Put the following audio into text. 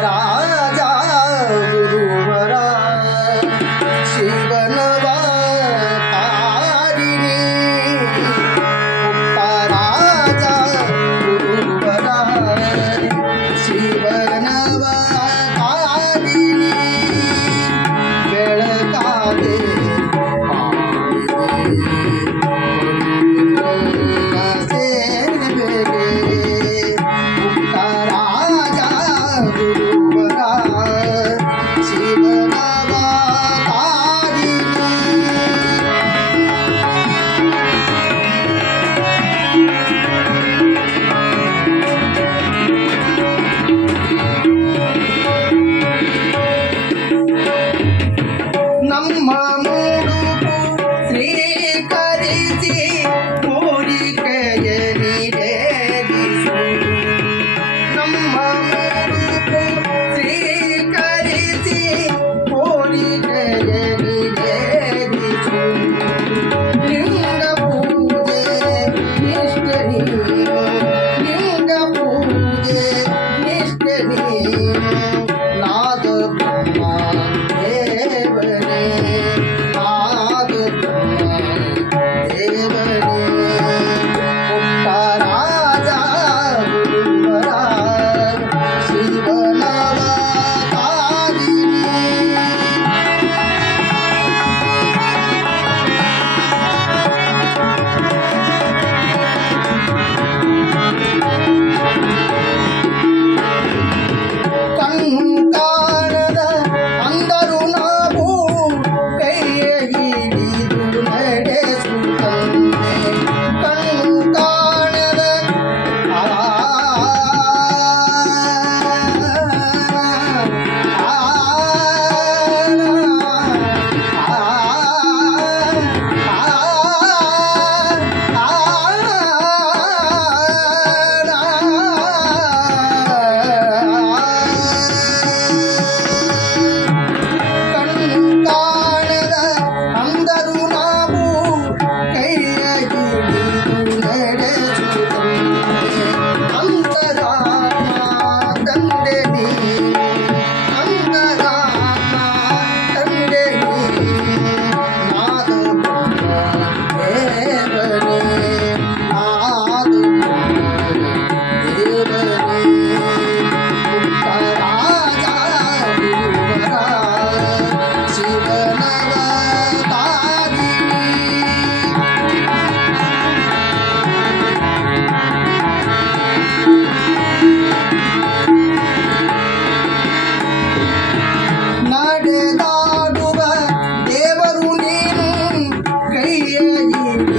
राजा गुरुवरा शिवनवा तारिणी राजा गुरुवरा शिवनवा तारिणी बेळकादे ನಮ್ಮ ಮೂಡುಪು ಸ್ವೀಕರಿಸಿ ಕೋರಿಕೆಯ ನೀಡೇರಿಸು ನಮ್ಮ ಮೂಡುಪು ಸ್ವೀಕರಿಸಿ ಕೋರಿಕೆಯ ನೀಡೇರಿಸು ಲಿಂಗ ಪೂಜೆ ನಿಷ್ಠೆ ನೀನು ಲಿಂಗ ಪೂಜೆ ನಿಷ್ಠೆ ನೀನು ನಾದ ಬ್ರಹ್ಮ ದೇವನೇ ನಾದ ಬ್ರಹ್ಮ ದೇವನೇ ರಾಜ ಗುರುವರ ಶಿವನವ ತಾರಿಣಿ ಕಣ್ಣು ಕಾಣದ ಅಂದರು ನಾವು ಕೈಯ ಹಿಡಿದು ನಡೆಸುತ್ತಂತೆ ಕಣ್ಣು ಕಾಣದ ಕಣ್ಣು ಕಾಣದ ಅಂದರು ನಾವು ಕೈಯ ಹಿಡಿದು ನಡೆಸುತ್ತಂತೆ ಅಂತರಾತ್ಮ ತಂದೆ ನೀನು ಅಂತರಾತ್ಮ ತಂದೆ ನೀನು ನಾದ ಬ್ರಹ್ಮ ದೇವನೇ ನಾದ ಬ್ರಹ್ಮ ದೇವನೇ ರಾಜ ಗುರುವರ ಶಿವನವ ತಾರಿಣಿ ನಡೆದಾಡುವ ದೇವರು ನೀನು ಕೈಯ ಹಿಡಿದು